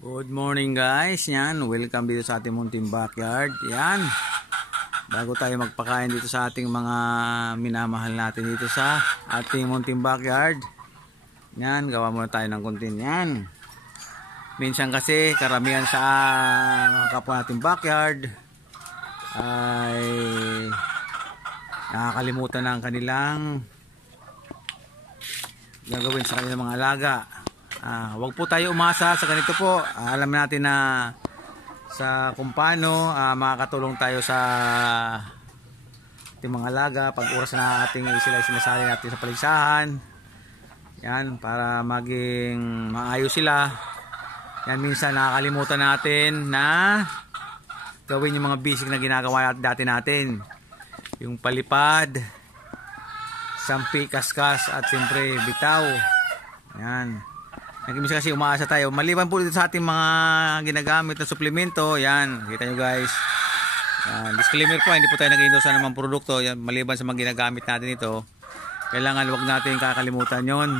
Good morning guys, yan, welcome dito sa ating munting backyard. Yan, bago tayo magpakain dito sa ating mga minamahal natin dito sa ating munting backyard, yan, gawa muna tayo ng kontin. Yan, minsan kasi karamihan sa mga kapwa nating backyard ay nakakalimutan ng kanilang gagawin sa kanilang mga alaga. Wag po tayo umasa sa ganito po. Alam natin na sa kung paano makakatulong tayo sa ating mga alaga pag oras na ating sila sinasali natin sa paligsahan. Yan, para maging maayos sila. Yan, minsan nakakalimutan natin na gawin yung mga basic na ginagawa dati natin. Yung palipad, sampi, kaskas at siyempre bitaw. Yan. Nagimisa kasi umaasa tayo. Maliban po dito sa ating mga ginagamit na suplemento. Yan, kita nyo guys. Yan. Disclaimer po, hindi po tayo nag-endorse sa namang produkto. Yan, maliban sa mga ginagamit natin ito, kailangan wag natin kakalimutan yon.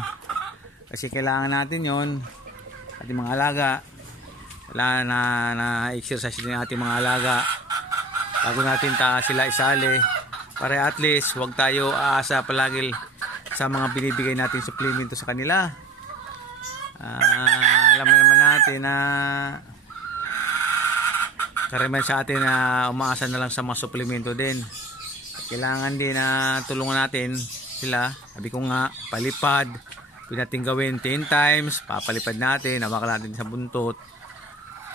Kasi kailangan natin yon. Ating mga alaga. Kailangan na exercise din ating mga alaga bago natin sila isali. Para at least wag tayo aasa palagi sa mga binibigay natin suplemento sa kanila. Alam naman natin na karamihan sa atin na umaasa na lang sa mga suplemento din. Kailangan din na tulungan natin sila. Sabi ko nga, palipad pwede natin gawin 10 times. Papalipad natin, hawakan natin sa buntot,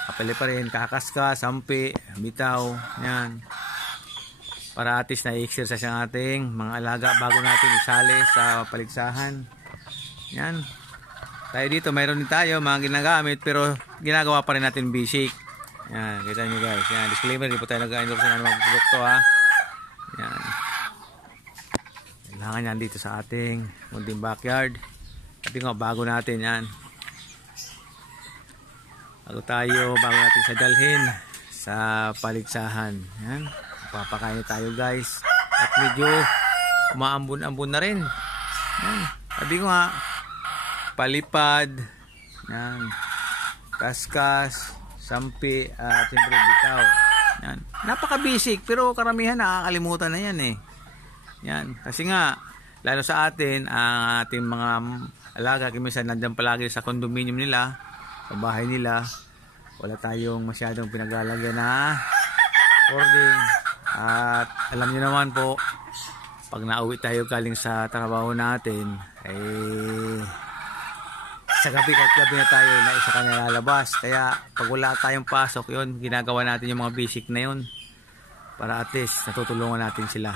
papalipad rin, kakaskas, sampi, bitaw. Yan, para at least na-exercise ang ating mga alaga bago natin isali sa paligsahan. Yan, tayo dito mayroon din tayo mga ginagamit pero ginagawa pa rin natin basic. Yan, kita nyo guys. Yan, disclaimer, hindi po tayo nag-endorse ng mga produkto ha. Yan, kailangan yan dito sa ating munting backyard. Sabi nga, bago natin yan, bago natin sa dalhin sa paligsahan. Yan, papakain tayo guys at medyo umaambon-ambon na rin. Yan, sabi ko nga, palipad, yan, kaskas, sampi, at siyempre bitaw. Yan, napaka basic pero karamihan nakakalimutan na yan eh. Yan, kasi nga lalo sa atin ang ating mga alaga, minsan nandiyan palagi sa condominium nila, sa bahay nila, wala tayong masyadong pinaglalagay na hoarding. At alam niyo naman po, pag nauwi tayo galing sa trabaho natin ay sa gabi na tayo na isa kanya lalabas. Kaya pag wala tayong pasok, yun, ginagawa natin yung mga basic na yun para at least natutulungan natin sila.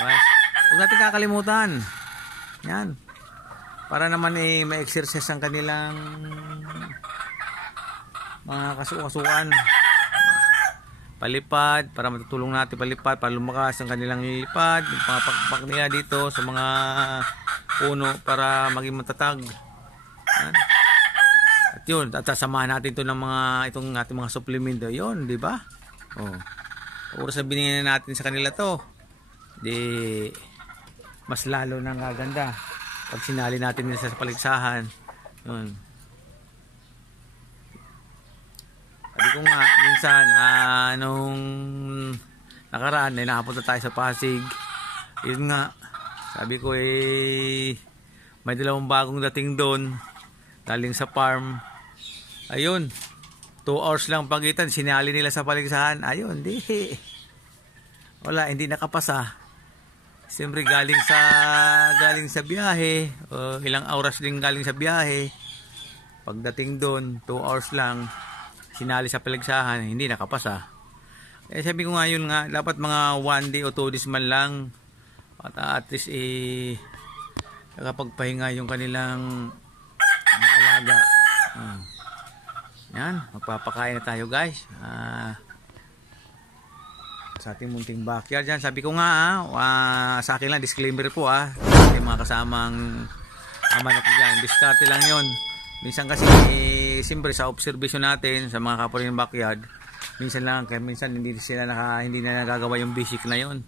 Right? Huwag natin kakalimutan. Yan, para naman ma-exercise ang kanilang mga kasukan. Palipad, para matutulong natin palipad, para lumakas ang kanilang lipad, yung mga pakpak nila dito sa mga puno para maging matatag. Yan. At yun, at sasamahan natin ito ng itong ating mga suplemento. Yun, di ba? Oh, oras na binigyan natin sa kanila to, di mas lalo nang gaganda pag sinali natin nila sa paligsahan. Yun, sabi ko nga, minsan nung nakaraan ay nakapunta tayo sa Pasig. Yun nga, sabi ko may dalawang bagong dating doon galing sa farm. Ayun, 2 hours lang pagitan, sinali nila sa paligsahan. Ayun, wala, hindi nakapasa. Siyempre galing sa biyahe, ilang oras din galing sa biyahe. Pagdating doon 2 hours lang, sinali sa paligsahan, hindi nakapasa. Sabi ko nga, yun nga, dapat mga 1 day o 2 days man lang at least nakapagpahinga yung kanilang mga alaga. Yan, magpapakain na tayo guys sa ating munting backyard. Yan, sabi ko nga sa akin lang, disclaimer po yung mga kasamang aman ako dyan, discarte lang yun. Minsan kasi siyempre sa observation natin sa mga kapwa ng backyard, minsan lang, kaya minsan hindi na nagagawa yung basic na yun.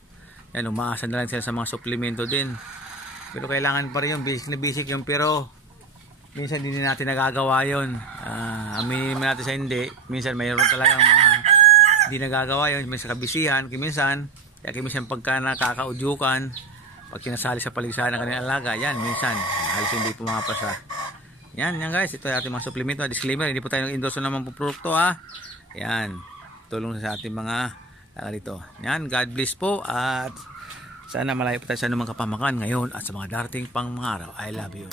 Yan, umaasa na lang sila sa mga suplemento din. Pero kailangan pa rin yung basic na basic yung, pero minsan hindi natin nagagawa yun. Aminin natin sa hindi, minsan mayroon talagang mga hindi nagagawa yun, minsan kabisihan, minsan pagka nakakaudyukan, pag kinasali sa paligsahan ng kanilang alaga, yan minsan halos hindi pumapasa. Yan guys, ito ay ating mga suplemento. Disclaimer, hindi po tayo nag-endorse naman po produkto yan, tulong sa ating mga dito. Yan, God bless po at sana malayo po tayo sa anumang kapamakan ngayon at sa mga darating pang mga araw. I love you.